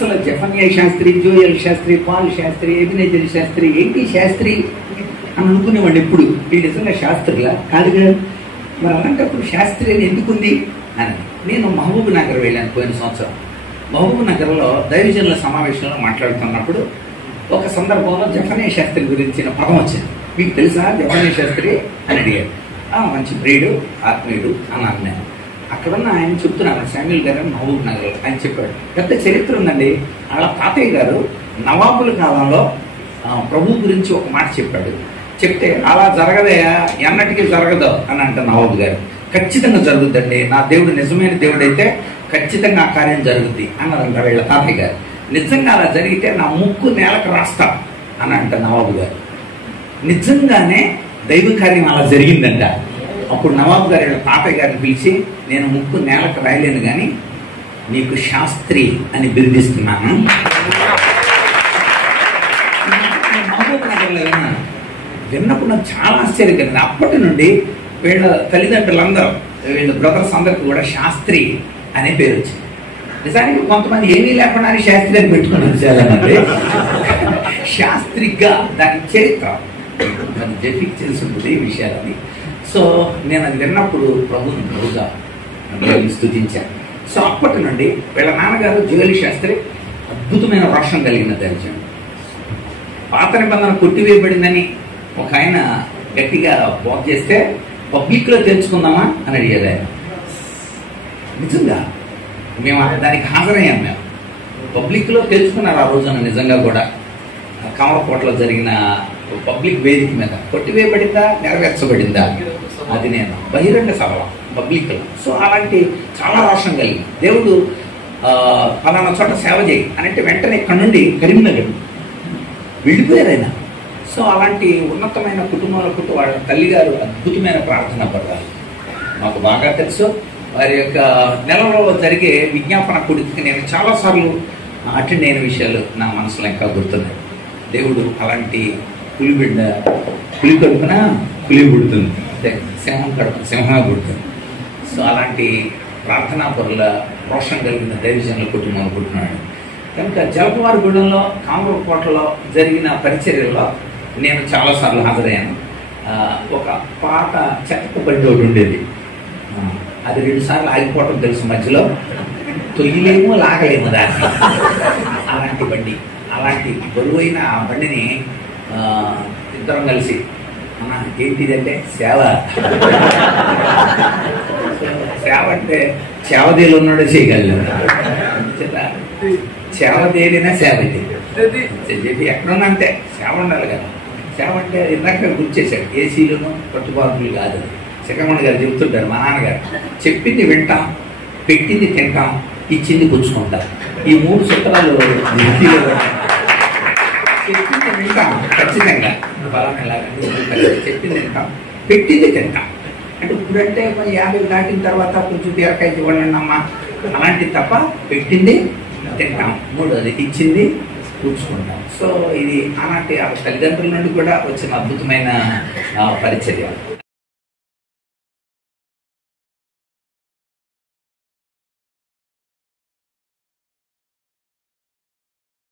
అసలు జెఫన్యా Sastry, Joel Sastry, Paul Sastry, Ebenezer Sastry, ఏంటి శాస్త్రి అని అనుకునేవాడు ఎప్పుడు. ఈ నిజంగా శాస్త్రిలా కాదుగా. మరి అలాంటప్పుడు శాస్త్రి అని ఎందుకుంది అని నేను మహబూబ్ నగర్ వెళ్ళాను పోయిన సంవత్సరం. మహబూబ్ నగర్లో దైవజనుల సమావేశంలో మాట్లాడుతున్నప్పుడు ఒక సందర్భంలో జెఫన్యా శాస్త్రి గురించిన పదం వచ్చింది. మీకు తెలుసా జెఫన్యా శాస్త్రి అని అడిగాడు. మంచి ప్రియుడు, ఆత్మీయుడు అన్నాను నేను. అక్కడున్న ఆయన చెప్తున్నాను, శామ్యూల్ గారు మహబూబ్ నగర్లో. ఆయన చెప్పాడు, పెద్ద చరిత్ర ఉందండి. వాళ్ళ తాతయ్య గారు నవాబుల కాలంలో ప్రభు గురించి ఒక మాట చెప్పాడు. చెప్తే అలా జరగదయా, ఎన్నటికీ జరగదు అని అంట నవాబు గారు. ఖచ్చితంగా జరుగుద్దండి, నా దేవుడు నిజమైన దేవుడైతే ఖచ్చితంగా ఆ కార్యం జరుగుద్ది అన్నారంట వీళ్ళ తాతయ్య గారు. నిజంగా అలా జరిగితే నా ముక్కు నేలకు రాస్తా అని అంట నవాబు గారు. నిజంగానే దైవ కార్యం అలా జరిగిందంట. అప్పుడు నవాబు గారు వీళ్ళ తాతయ్య గారిని పిలిచి, నేను ముక్కు నేలకు రాయలేను కానీ నీకు శాస్త్రి అని బిరుదిస్తున్నాను. మహబూబ్ నగర్లో విన్నప్పుడు నాకు చాలా ఆశ్చర్యం కలిగింది. అప్పటి నుండి వీళ్ళ తల్లిదండ్రులందరూ, వీళ్ళ బ్రదర్స్ అందరికి కూడా శాస్త్రి అనే పేరు వచ్చింది. నిజానికి కొంతమంది ఏమీ లేకుండా శాస్త్రి అని పెట్టుకున్నారు చాలా మంది. శాస్త్రిగా దాని చరిత్ర జెఫిక్ తెలిసి ఉంటుంది ఈ విషయాలని. సో నేను అది విన్నప్పుడు ప్రభుని ప్రభుగా స్తుతించాను. సో అప్పటి నుండి వీళ్ళ నాన్నగారు జోయల్ శాస్త్రి అద్భుతమైన రోషం కలిగిన దర్శనం. పాత నిబంధన కొట్టివేయబడిందని ఒక ఆయన గట్టిగా వాక్ చేస్తే పబ్లిక్లో తెలుసుకుందామా అని అడిగేది ఆయన. నిజంగా మేము దానికి హాజరయ్యాం. మేము పబ్లిక్లో తెలుసుకున్నారు ఆ రోజున. నిజంగా కూడా కామరకోటలో జరిగిన పబ్లిక్ వేదిక మీద కొట్టివేయబడిందా, నెరవేర్చబడిందా, అది నేను బహిరంగ సభలో పబ్లిక్లో. సో అలాంటి చాలా రోషం కలిగి దేవుడు ఫలానా చోట సేవ చేయి అని అంటే వెంటనే ఇక్కడ నుండి కరీంనగర్ వెళ్ళిపోయారు ఆయన. సో అలాంటి ఉన్నతమైన కుటుంబంలో పుట్టి వాళ్ళ తల్లిగారు అద్భుతమైన ప్రార్థన పడ్డారు. మాకు బాగా తెలుసు. వారి యొక్క నెలలో జరిగే విజ్ఞాపన కొడుకుకి నేను చాలాసార్లు అటెండ్ అయిన విషయాలు నా మనసులో ఇంకా గుర్తున్నాయి. దేవుడు అలాంటి పులి కడుపున పులి పుడుతుంది, సింహం కడుపున సింహమే పుడుతుంది. సో అలాంటి ప్రార్థనా పరుల రోషం కలిగిన దైవజనుల కుటుంబంలో పుట్టినాడు కనుక జలపవారిగూడెంలో కామరకోటలో జరిగిన పరిచర్యల్లో నేను చాలాసార్లు హాజరయ్యాను. ఒక పాత చెక్క బండి ఒకటి ఉండేది. అది 2 సార్లు ఆగిపోవటం తెలుసు, మధ్యలో తొయ్యలేమో లాగలేము దాన్ని. అలాంటి బండి, అలాంటి బరువైన ఆ బండిని ఇద్దరం కలిసి, ఏంటిదంటే సేవ. సేవ అంటే సేవదేలు ఉన్నాడో చేయగలరు. సేవదేలినా సేవ చెప్పి ఎక్కడున్నా అంతే సేవ ఉండాలి కదా. సేవ అంటే ఇందాక గుర్తు చేశాడు, ఏసీలను పట్టుబాటులు కాదు. శిఖరమణ గారు చెప్తుంటారు, మా నాన్నగారు చెప్పింది వింటాం, పెట్టింది తింటాం, ఇచ్చింది పుచ్చుకుంటాం. ఈ 3 సూత్రాలు చెప్పింది వింటాం ఖచ్చితంగా, చెప్పింది వింటాం, పెట్టింది తింటాం. అంటే ఇప్పుడంటే 50 దాటిన తర్వాత కొంచెం బీరకాయ ఇవ్వండి అమ్మా అలాంటిది తప్ప పెట్టింది తింటాం. 3వది ఇచ్చింది కూర్చుకుంటాం. సో ఇది ఆనాటి తల్లిదండ్రుల నుండి కూడా వచ్చిన అద్భుతమైన పరిచర్య.